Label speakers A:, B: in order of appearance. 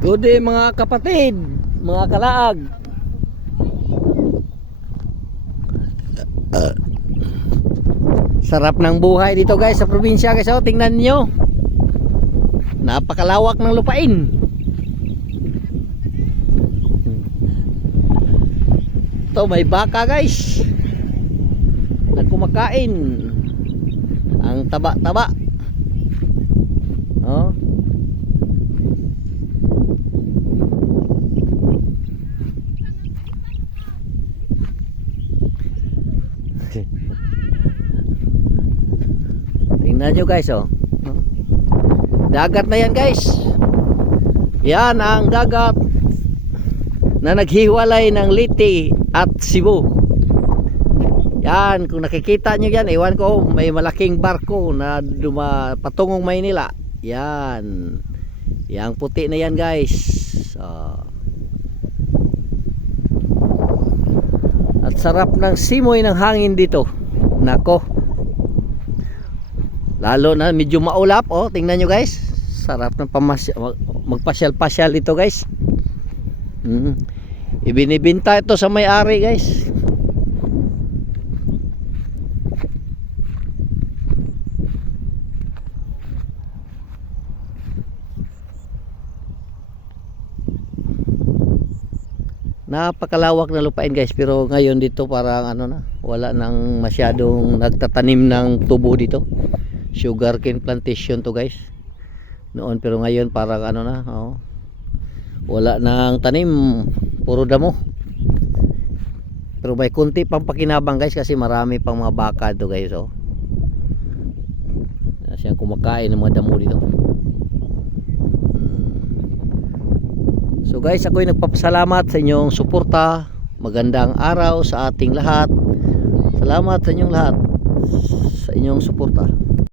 A: Good day mga kapatid, mga kalaag. Uh, sarap ng buhay dito guys sa probinsya guys. Oh, tingnan niyo. Napakalawak ng lupain. To may baka guys. Na kumakain. Ang taba-taba. Oh. Tingnan nyo guys oh. Dagat na yan guys. Yan ang dagat na naghiwalay ng Liti at Cebu. Yan, kung nakikita nyo yan, ewan ko, may malaking barko na duma, patungong Maynila. Yan. Yang puti na yan guys. Ah. Sarap ng simoy ng hangin dito. Nako. Lalo na medyo maulap oh, tingnan nyo guys. Sarap ng pamasya, mag- magpasyal-pasyal dito guys. Mm. Ibinibinta ito sa may-ari guys. Napakalawak na lupain guys pero ngayon dito parang ano na wala nang masyadong nagtatanim ng tubo dito. Sugarcane plantation to guys. Noon pero ngayon parang ano na oh. Wala nang tanim, puro damo. Pero may kunti pang pakinabang guys kasi marami pang mga baka to guys oh. Siyang kumakain ng mga damo dito. So guys, ako'y nagpapasalamat sa inyong suporta. Magandang araw sa ating lahat. Salamat sa inyong lahat sa inyong suporta.